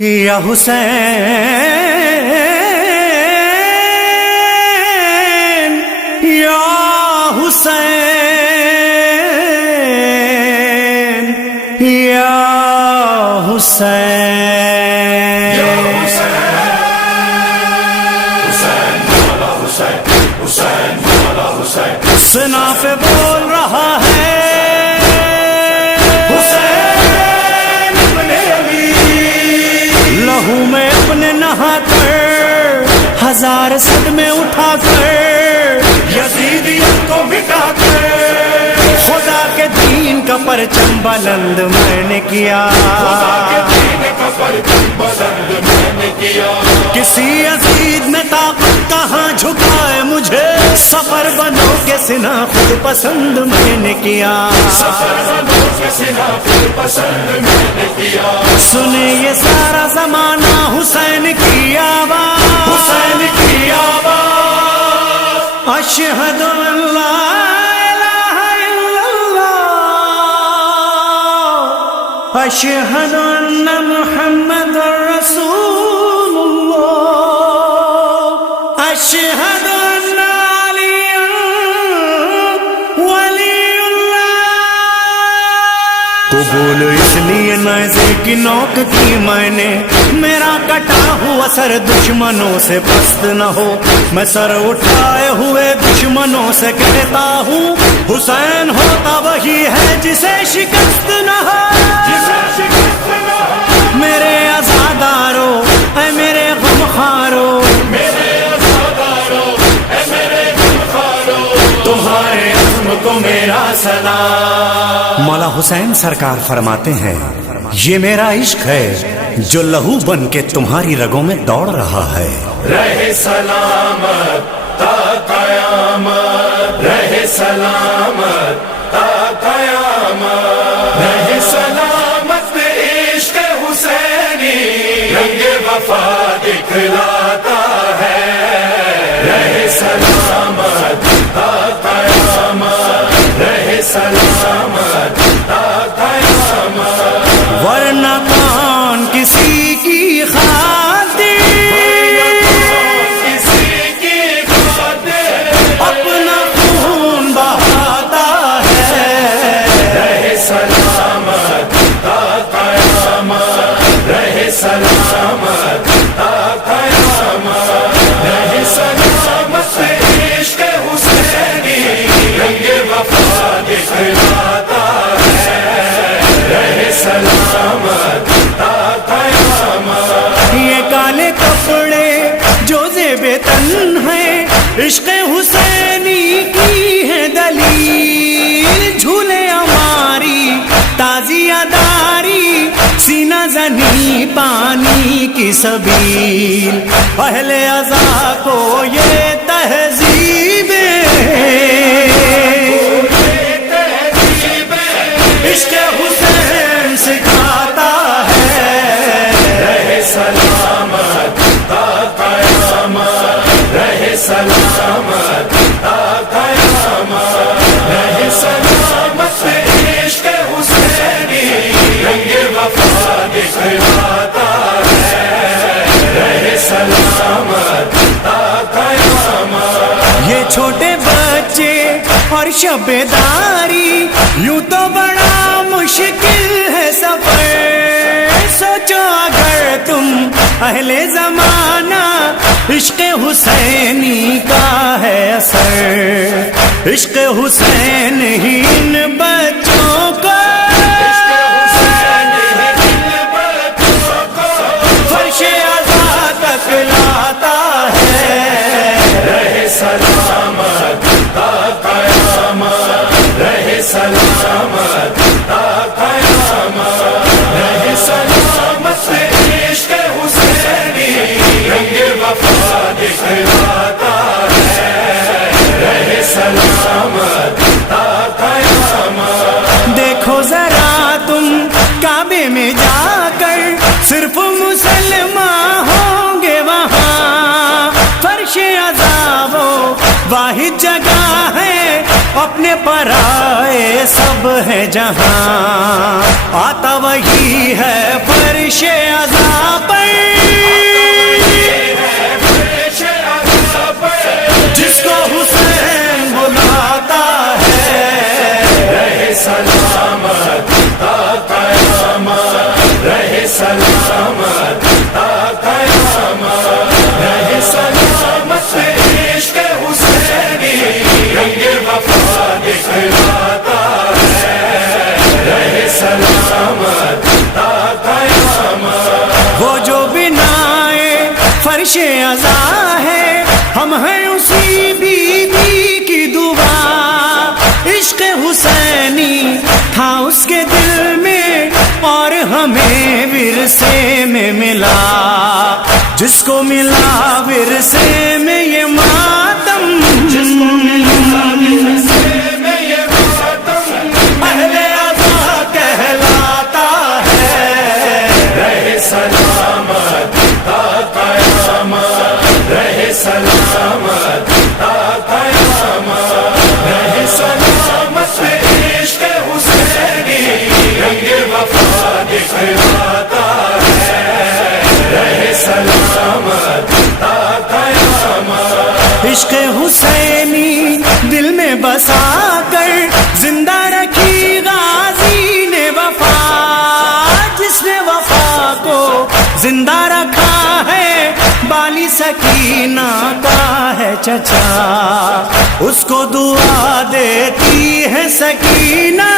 یا حسین یا حسین یا حسین سنا پہ بول رہا ہے حسین ابن علی، لہو میں اپنے نہا کر ہزار صدمے اٹھا کر یزیدیت کو مٹا کر خدا کے دین کا پرچم بلند میں نے کیا، کسی عزیز میں طاقت کہاں جھکائے مجھے، سفر بنو کے سنا خود پسند میں نے کیا، سنے یہ سارا زمانہ حسین کی آواز، حسین کی آواز، اشہد ان لا الہ الا اللہ، اشہد ان محمد رسول اللہ، اشہد ان علی ولی اللہ۔ قبول اس لیے نیزے کی نوک کی میں نے، میرا کٹا ہوا سر دشمنوں سے پست نہ ہو، میں سر اٹھائے ہوئے دشمنوں سے کہتا ہوں حسین ہوتا وہی ہے جسے شکست نہ ہو۔ میرے عزادارو اے میرے غمخارو، تمہارے عزم کو میرا سلام۔ مولا حسین سرکار فرماتے ہیں یہ میرا عشق ہے جو لہو بن کے تمہاری رگوں میں دوڑ رہا ہے، رہے سلامت تا قیامت، رہے سلامت تا قیامت، رہے سلامت عشق حسینی، رنگ وفا دکھلاتا ہے، رہے سلامت تا قیامت، رہے سلامت تا قیامت، ورنہ کون کسی کی خاطر اپنا خون بہاتا ہے، رہے سلامت تا قیامت، رہے سلامت تا قیامت، رہے سلامت عشق حسینی، رنگ وفا دکھلاتا ہے، رہے سلامت تا قیامت۔ یہ کالے کپڑے جو زیب تن ہیں عشق حسینی کی ہے دلیل، جھولے ہماری تازیہ داری، سینہ زنی پانی کی سبیل، اہل عزا کو یہ تہذیب عشق حسین سکھاتا ہے، رہے سلامت تا قیامت، رہے سلامت تا قیامت، رہے سلامت عشق حسینی، رنگ وفا دکھلاتا ہے، رہے سلامت تا قیامت۔ یہ چھوٹے بچے اور شبیداری، یوں تو بڑا مشکل ہے سفر، سوچو اگر تم اہل زمانہ، عشق حسینی کا ہے اثر، عشق حسین ہی ان بچوں کو فرش عزا تک لاتا ہے، رہے سلامت تا قیامت، رہے سلامت تا قیامت، رہے سلامت عشق حسینی، رنگ وفا دکھلاتا ہے، رہے سلامت تا قیامت۔ دیکھو ذرا تم کعبے میں جا کر، صرف مسلمان ہوں گے وہاں، فرش عذاب واحد جگہ ہے، اپنے پرائے سب ہے جہاں، آتا وہی ہے فرش عذاب سلامت تا قیامت، رہے سلامت عشق حسینی، رنگ وفا دکھلاتا ہے، رہے سلامت تا قیامت۔ وہ جو بنائے فرش عزا ہے، ہم ہیں اسی بی بی کی دعا، عشق حسینی تھا اس کے دل میں اور ہمیں ورثے میں ملا، جس کو ملا ورثے میں یہ ماتم، جس کو ملا ورثے میں یہ ماتم، اہل عزا کہلاتا ہے، رہے سلامت تا قیامت، رہے سلامت تا قیامت، رہے سلامت عشق حسینی، رنگ وفا دکھلاتا ہے، رہے سلامت تا قیامت۔ عشق حسینی دل میں بسا کر زندہ رکھی غازی نے وفا، جس نے وفا کو زندہ رکھا ہے بالی سکینہ کا ہے چچا، اس کو دعا دیتی ہے سکینہ،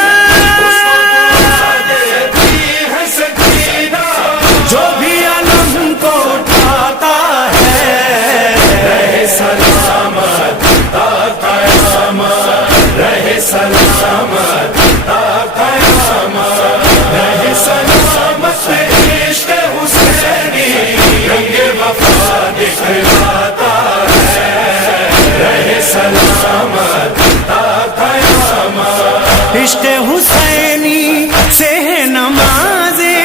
جو بھی علم کو اٹھاتا ہے، رہے سلامت تا قیامت، رہے سلامت تا قیامت، رہے سلامت عشق حسینی، رنگ وفا دکھلاتا ہے، رہے سلامت تا قیامت۔ عشق حسینی سے ہے نمازیں،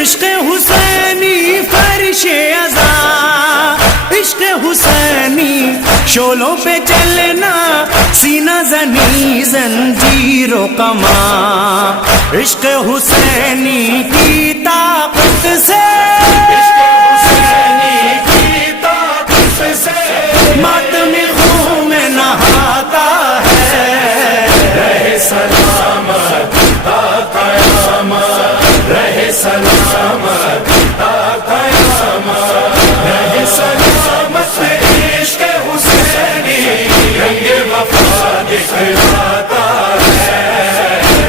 عشق حسینی فرش عزا، عشق حسینی شولوں پہ چلنا، سینہ زنی زنجیر و کماں، عشق حسینی کی طاقت سے، حسینی کی طاقت سے ماتم خون میں نہاتا ہے، رہے سلامت تا قیامت، رہے سلامت تا قیامت، رہے سلامت عشق حسینی، رنگ وفا دکھلاتا ہے،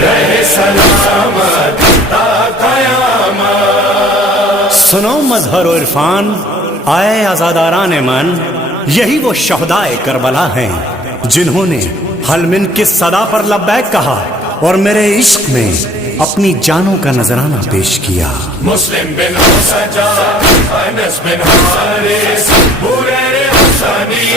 رہے سلامت تا قیامت۔ سنو مظہر و عرفان آئے آزاداران من، یہی وہ شہدائے کربلا ہیں جنہوں نے حل من کی صدا پر لبیک کہا اور میرے عشق میں اپنی جانوں کا نذرانہ پیش کیا۔ مسلم بن سجاد، انس بن حارث، بریر حسنی،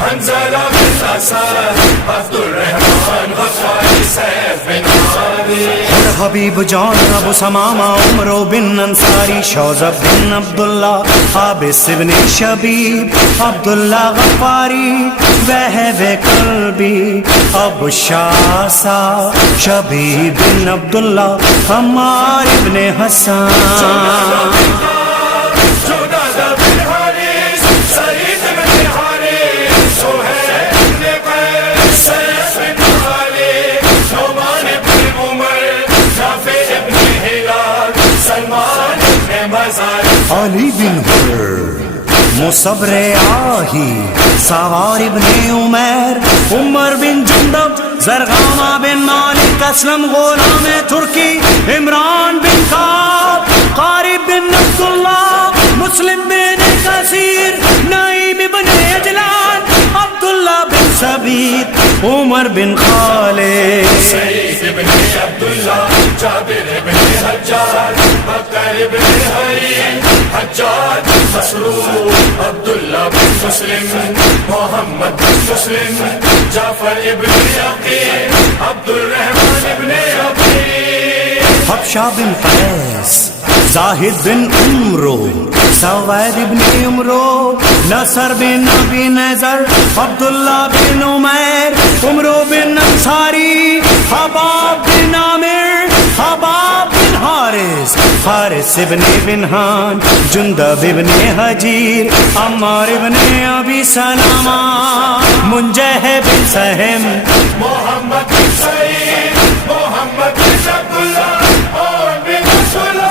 حنزلہ بن اسد، عبد الرحمن غفاری، سیف بن حارث، اور حبیب جان ابو سمامہ، عمرو بن انصاری، شوذب بن عبداللہ، حابس بن شبیب، عبداللہ غفاری، وہب قلبی، ابو شاسا، شبیب بن عبداللہ، عمار ابن حسان، جنادہ بن حارث، سعید بن حارث، سہیل بن قیس، سیف بن خالد، نعمان بن عمر، نافع بن ہلال، سلمان بن مزار، علی بن حر، مصبر آہی، سوار ابن عمیر، عمر بن جندب، زرغامہ بن مالک، اسلم غلام ترکی، عمران بن کعب، قارب بن عبداللہ، مسلم بن کثیر، نعیم بن عجلان، عبداللہ بن ثبیت، عمر بن خالد، سعید بن عبداللہ، جابر بن حجاج، بکر بن حریم، حجاج مسروق، عبداللہ بن مسلم، محمد بن مسلم، جعفر ابن عقیل، عبد الرحمن ابن عقیل، حبشہ بن قیس، زاہد بن عمرو، سوید بن عمرو، نصر بن ابی نذر، عبداللہ بن عمیر، عمرو بن انصاری، حباب بن عامر، حباب بن حارث، حارث ابن بنہان، جندب ابن حجیر، عمار ابن ابی سلامہ، منجہ بن سہم، محمد بن سعید، محمد بن عبداللہ، اور بن عبداللہ،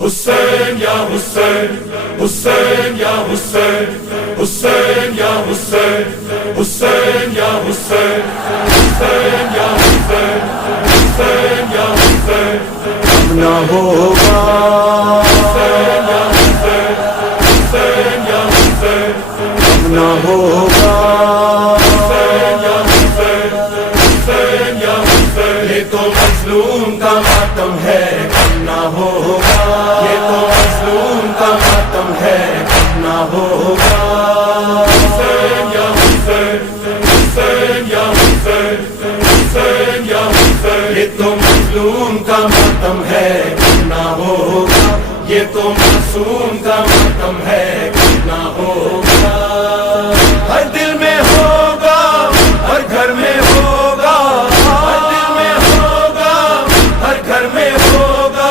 Hussein ya Hussein Hussein ya Hussein Hussein ya Hussein Hussein ya Hussein Hussein ya Hussein Hussein ya Hussein نہ ہوگا Hussein ya Hussein Hussein ya Hussein نہ ہوگا Hussein ya Hussein Hussein ya Hussein یہ تو مظلوم کا ماتم ہے نہ ہوگا یہ تو مظلوم کا ماتم ہے نہ ہوگا حسین یا حسین حسین یا حسین حسین یا حسین یہ تو مظلوم کا ماتم ہے نہ ہوگا یہ تو معصوم کا ماتم ہے نہ ہوگا ہر دل میں ہوگا ہر گھر میں ہوگا ہر دل میں ہوگا ہر گھر میں ہوگا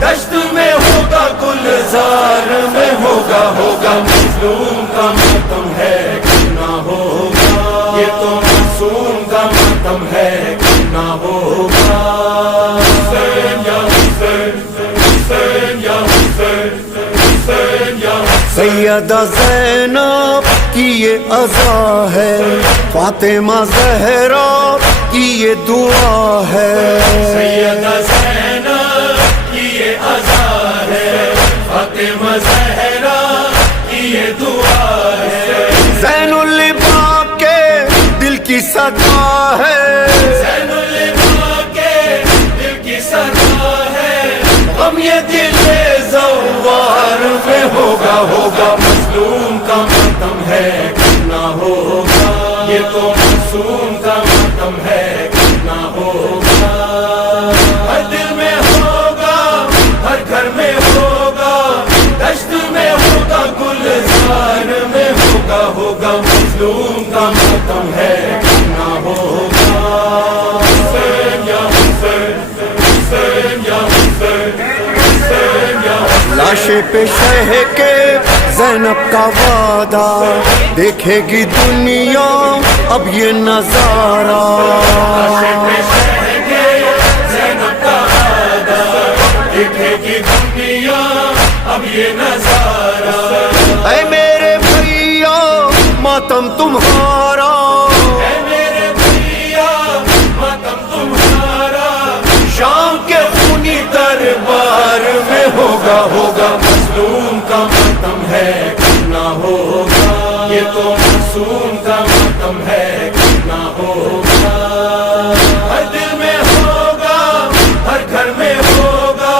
دشت میں ہوگا گلزار میں ہوگا ہوگا مظلوم کا ماتم ہے نہ ہوگا یہ تو معصوم کا ماتم ہے نہ ہوگا حسین یا حسین حسین یا حسین حسین یا سیدہ زینب کی یہ عزا ہے فاطمہ زہرا کی یہ دعا ہے سیدہ زینب کی یہ عزا ہے فاطمہ زہرا کی یہ دعا ہے زین الباب کے دل کی صدا ہے زین الباب کے دل کی صدا ہے غم یہ دل زوار میں ہوگا ہوگا مظلوم کا ماتم ہے نہ ہوگا یہ تو معصوم کا ماتم ہے نہ ہوگا ہر دل میں ہوگا ہر گھر میں ہوگا دشت میں ہوگا گلزار میں ہوگا ہوگا مظلوم کا ماتم ہے نہ ہوگا حسین یا حسین حسین یا حسین حسین یا لاشے پہ شہ کے زینب کا وعدہ دیکھے گی دنیا اب یہ نظارہ زینب کا وعدہ دیکھے گی دنیا اب یہ نظارہ اے میرے بھیا ماتم تمہارا اے میرے بھیا ماتم تمہارا شام کے خونی دربار میں ہوگا ہوگا مظلوم کا ماتم ہے نہ ہوگا یہ تو معصوم کا ماتم ہے نہ ہوگا ہر دل میں ہوگا ہر گھر میں ہوگا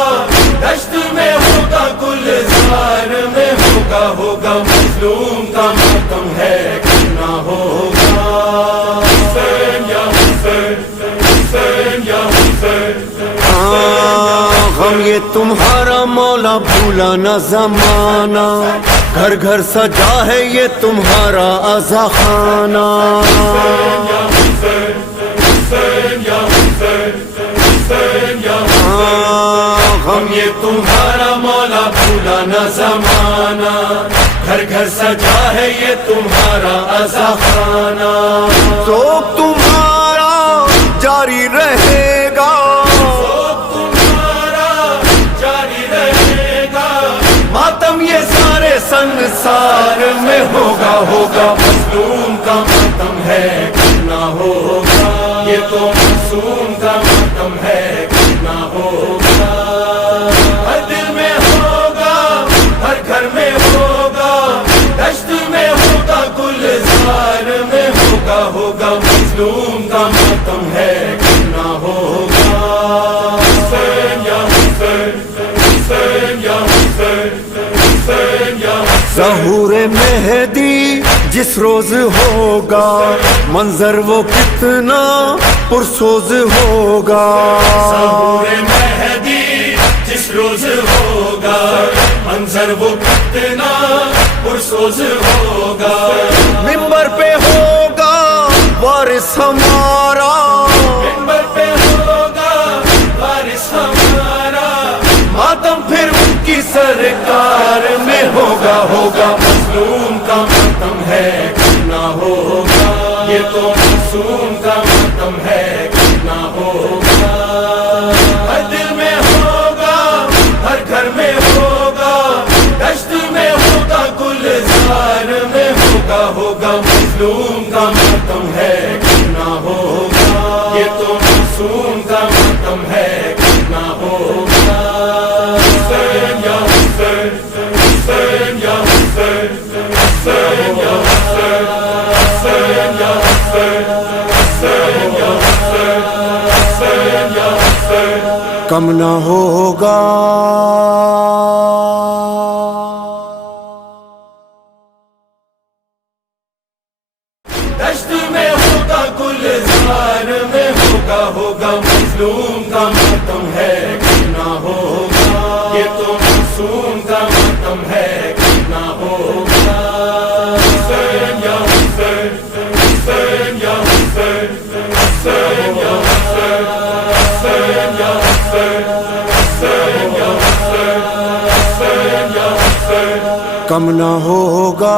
دشت میں ہوگا گلزار میں ہوگا ہوگا مظلوم کا ماتم ہے نہ ہوگا حسین یا حسین حسین یا حسین غم یہ تمہارا مولا بھولا نہ زمانہ گھر گھر سجا ہے یہ تمہارا عزا خانہ حسین یا حسین حسین یا حسین حسین یا غم یہ تمہارا مولا بھولا نہ زمانہ گھر گھر سجا ہے یہ تمہارا عزا خانہ تو تمہارا جاری رہے گا تمہارا جاری رہے گا ماتم یہ سارے سنسار میں ہوگا ہوگا مظلوم کا ماتم ہے نہ ہوگا یہ تو معصوم کا ماتم ہے نہ ہوگا ہر دل میں ہوگا ہر گھر میں ہوگا دشت میں ہوگا گلزار میں ہوگا ہوگا مظلوم کا ماتم ہے نہ ہوگا ظہور مہدی جس روز ہوگا منظر وہ کتنا پرسوز ہوگا ظہور مہدی جس روز ہوگا منظر وہ کتنا پرسوز ہوگا منبر پہ ہوگا وارث ہمارا منبر پہ ہوگا وارث ہمارا ماتم پھر ان کی سرکار میں ہوگا مظلوم کا ماتم ہے کرنا ہوگا یہ تو معصوم کا ماتم ہے کرنا ہوگا ہر دل میں ہوگا ہر گھر میں ہوگا دشت میں ہوگا گلزار میں ہوگا مظلوم کا ماتم ہے کرنا ہوگا یہ تو معصوم کا ماتم ہے کرنا ہوگا حسین یا حسین حسین یا حسین حسین یا حسین حسین یا حسین حسین یا حسین حسین یا حسین کم نہ ہوگا دشت میں ہوگا گلزار میں ہوگا مظلوم کا ماتم ہے کرنا ہوگا یہ تو معصوم کا ماتم ہے کرنا ہوگا حسین یا حسین حسین یا حسین حسین یا حسین حسین یا حسین حسین یا حسین حسین یا حسین کم نہ ہوگا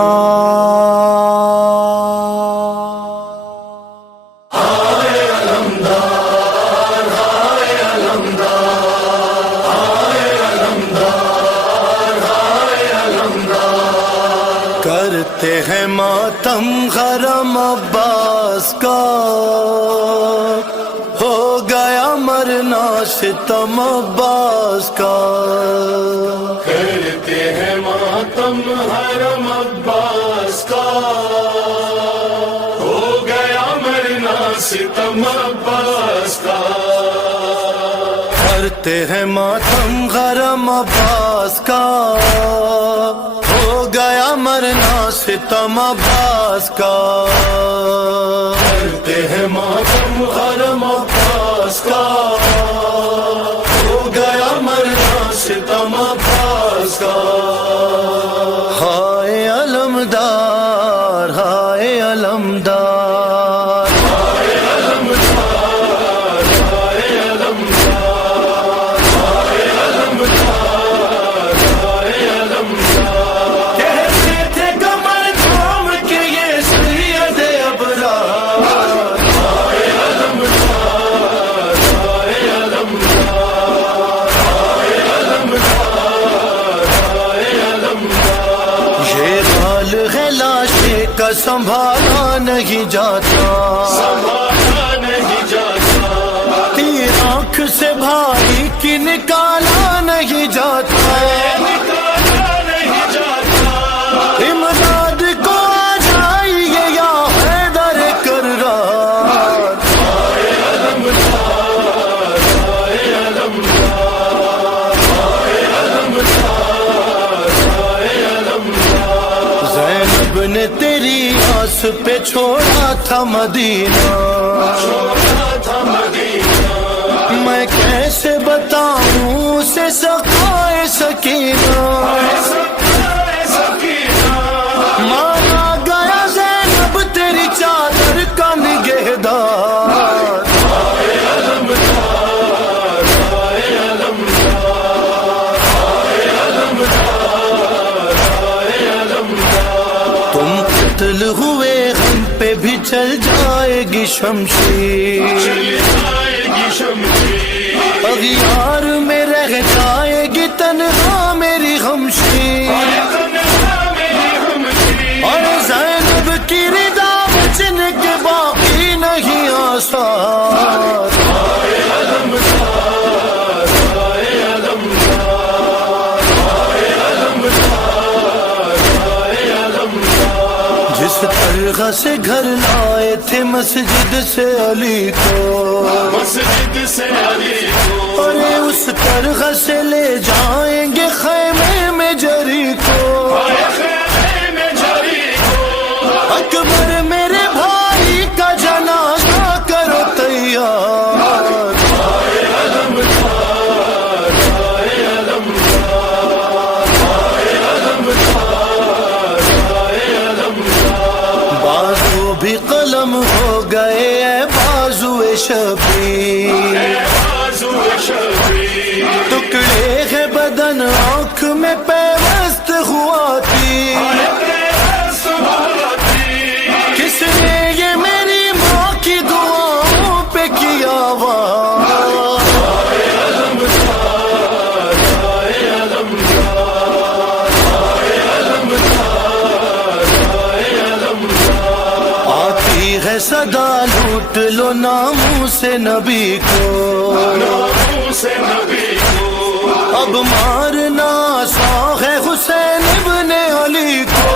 کرتے ہیں ماتم غرم عباس کا ہو گیا مرنا ستم عباس کا کرتے ہیں ماتم حرم عباس کا ہو گیا مرنا ستم عباس کا کرتے ہیں ماتم غرم عباس کا ہو گیا مرنا ستم عباس کا کرتے ہیں ماتم حرم عباس کا ہو گیا مرنا ستم عباس کا ہائے علمدار ہائے علمدار ہائے علمدار ہائے علمدار ہائے علمدار ہائے علمدار کہتے تھے کمر تھام کے یہ سید ابرار ہائے علمدار ہائے علمدار ہائے علمدار ہائے علمدار یہ حال ہے لاشے کا سنبھالا نہیں جاتا سنبھالا نہیں جاتا تیر آنکھ سے بھائی کی نکالا نہیں جاتا نکالا نہیں جاتا امداد کو آ جائیے یا حیدر کرار ہائے علمدار ہائے علمدار ہائے علمدار ہائے علمدار زینب نے تیری آس پہ چھوڑا تھا مدینہ چھوڑا تھا مدینہ میں کیسے بتاؤں اسے سقائے سکینہ سکینہ مانا گیا زینب تیری چادر کا نگہدار ہائے علمدار ہائے علمدار ہائے علمدار ہائے علمدار تم قتل ہوئے ہم پہ بھی چل جائے گی شمشیر چلی جائے گی شمشیر اغیار میں رہ جائے گی تنہا میری غمشیر اور زینب کی ردا بچن کے باقی نہیں آثار جس طرح سے گھر لائے تھے مسجد سے علی کو مسجد سے علی کو اور اس طرح سے لے جائیں گے خیمے میں جری کو گئے اے بازوئے شبیر، ٹکڑے ہے بدن آنکھ میں پیوست ہوا تیر، کس نے یہ میری ماں کی دعاؤں پہ کیا وار؟ آتی ہے صدا لوٹ لو ناموں سے نبی کو، اب مارنا آسان ہے حسین ابن علی کو،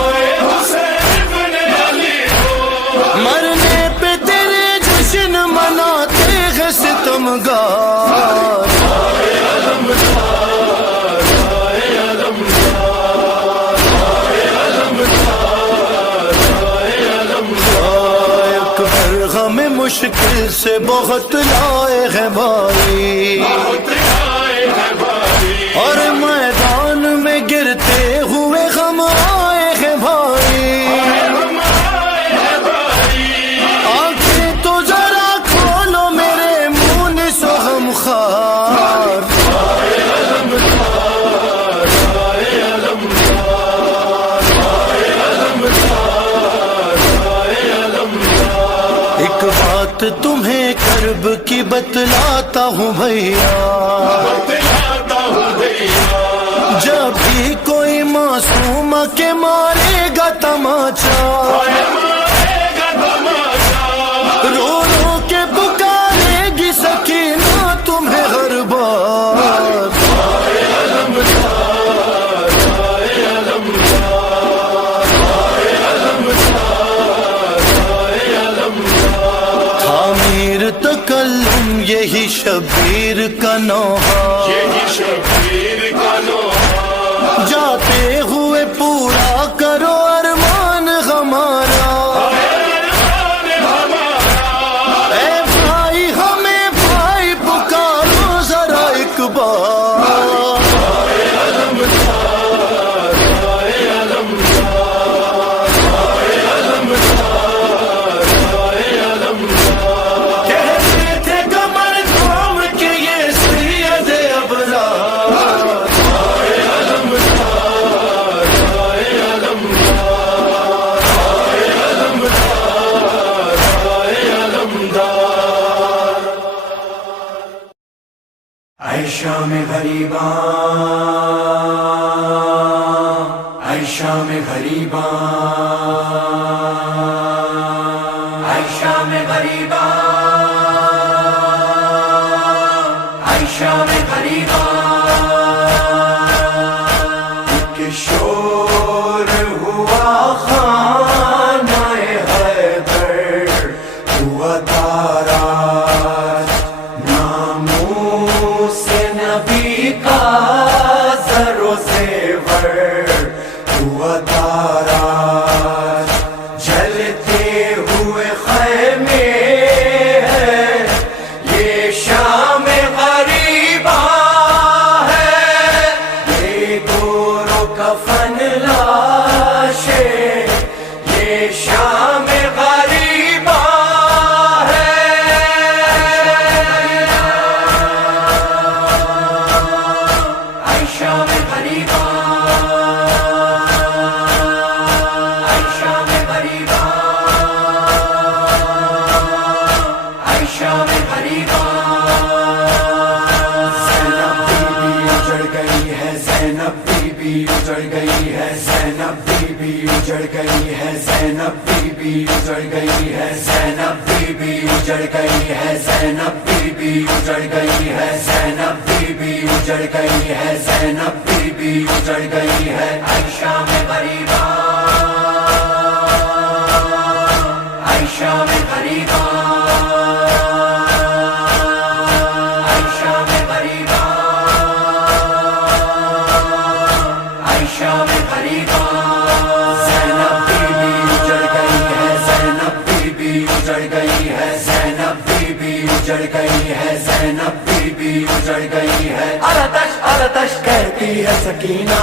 مرنے پہ تیرے جشن مناتے ہیں ستمگار، اکبر ہمیں مشکل سے بہت لائے ہیں بھائی، اور میدان میں گرتے ہوئے ہم آئے ہیں بھائی، آنکھیں تو ذرا کھولو میرے مونس و غمخوار، ایک بات تمہیں کرب کی بتلاتا ہوں بھیا، جب بھی کوئی معصوم کے مارے گا تماچا، رو رو کے پکارے گی سکینہ تمہیں ہر بار، تعمیر تکلم یہی شبیر کا نوحہ، جاتے ہوئے پورا کرو ارمان ہمارا، اے بھائی ہمیں بھائی پکارو ذرا ایک بار، کہتے تھے کمر تھام کے یہ سید ابرار، اے شام غریباں، اے شام غریباں، اے شام غریباں، اے شام غریباں، کہ شور ہوا خانہ حیدر، ہوا تاراج ناموں سے نبی کا زر و زیور، ہوا تاراج جلتے ہوئے خیمے ہیں، یہ شام غریباں ہے، یہ گورو کفن لاشیں، یہ شام غریباں ہے، اے شام غریباں، اے شام غریباں، اے شام غریباں، زینب بی بی اجڑ گئی ہے، زینب بی بی اجڑ گئی ہے، زینب بی بی اجڑ گئی ہے، زینب بی بی اجڑ گئی ہے، زینب بی بی اجڑ گئی ہے، زینب بی بی اجڑ گئی ہے، زینب بی بی اجڑ گئی ہے، زینب بی بی اجڑ گئی ہے، اے شام غریباں، اے شام غریباں، اے شام غریباں، اے شام غریباں، زینب بی بی اجڑ گئی ہے، زینب بی بی اجڑ گئی ہے، زینب بی بی اجڑ گئی ہے، زینب بی بی اجڑ گئی ہے، التش التش کہتی ہے سکینہ،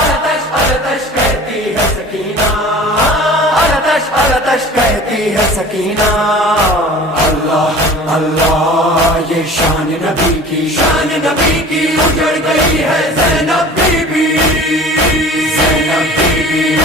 التش التش کہتی ہے سکینہ، التش التش کہتی ہے سکینہ،